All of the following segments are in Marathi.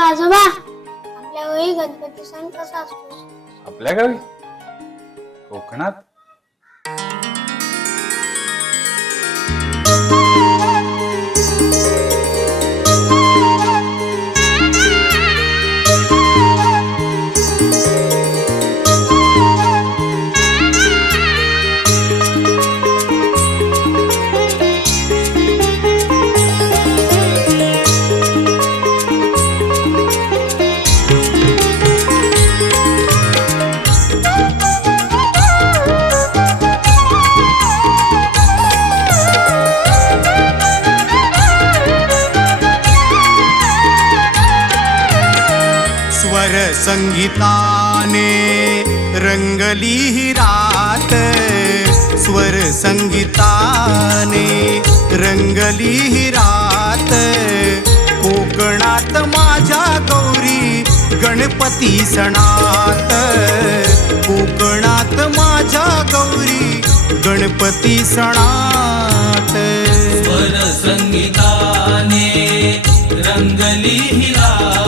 आजोबा आपल्या वेळी गणपती सण कसा असतो? आपल्या गावी कोकणात? संगीताने रंगली ही रात. स्वर संगीताने रंगली ही रात. कोकणात माझ्या गौरी गणपती सणात. कोकणात माझ्या गौरी गणपती सणात. स्वर संगीताने रंगली ही रात.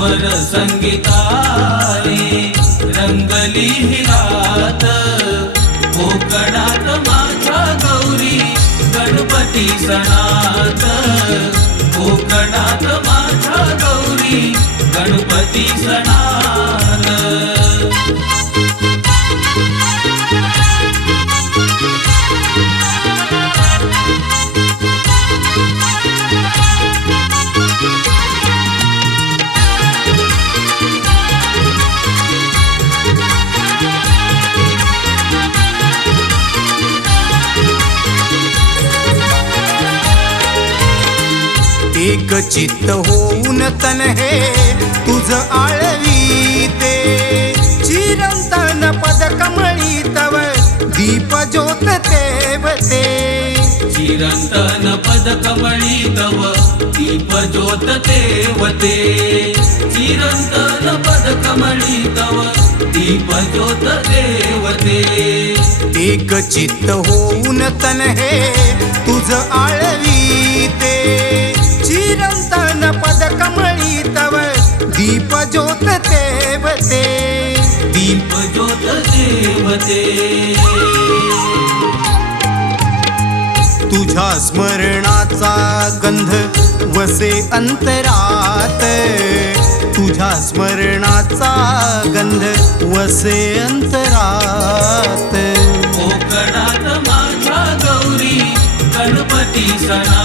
स्वर संगीताने रंगली ही रात कोकणात माझ्या गौरी गणपती सणात. कोकणात माझ्या गौरी गणपती सणात. एक चित्त होऊन तन हे तुझ आळवी ते. चिरंतन पद कमळी तव दीप ज्योत देवते चिरंतन पद कमळी तव दीप ज्योत देवते चिरंतन पद कमळी तव दीप ज्योत देवते एक चित्त होऊन तन हे तुझ आळवी ते. चिरंतन पद कमळी तव दीप ज्योत देवते. दीप ज्योत देवते. तुझ्या स्मरणाचा गंध वसे अंतरात. तुझ्या स्मरणाचा गंध वसे अंतरात. कोकणात माझ्या गौरी गणपती सणात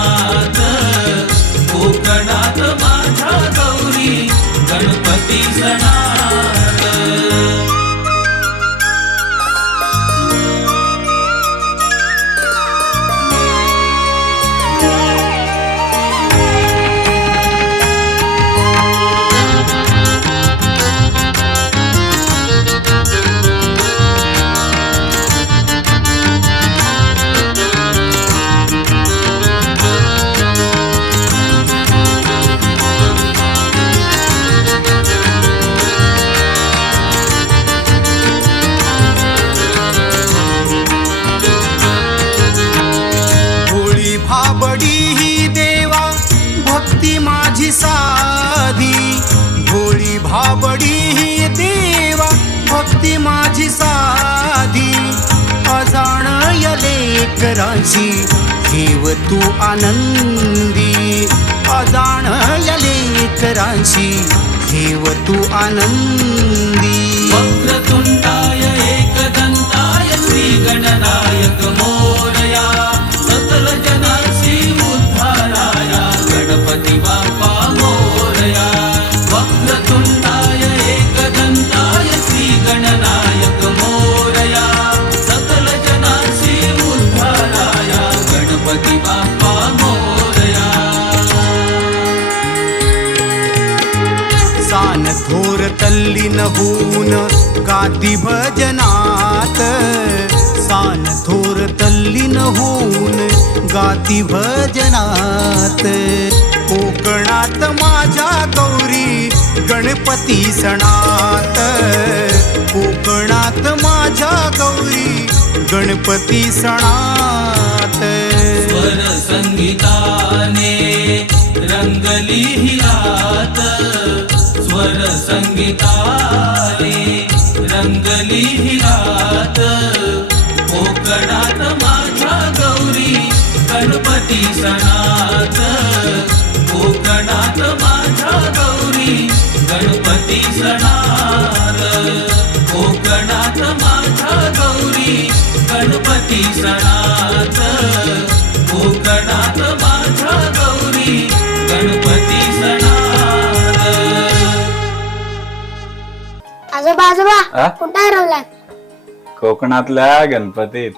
माझी साधी अजाण यलेकरांशी ठेव तू आनंदी. अजाण यलेकरांशी ठेव तू आनंदी. तल्लीन होऊन गाती भजनात. साल थोर तल्लीन होऊन गाती भजनात. कोकणात माझ्या गौरी गणपती सणात. कोकणात माझ्या गौरी गणपती सणात. स्वर संगीताने रंगली ही वर संगीताले रंगली ही रात. कोकणात आजोबा आजोबा आ? कुठं हरवलाय कोकणातल्या गणपतीत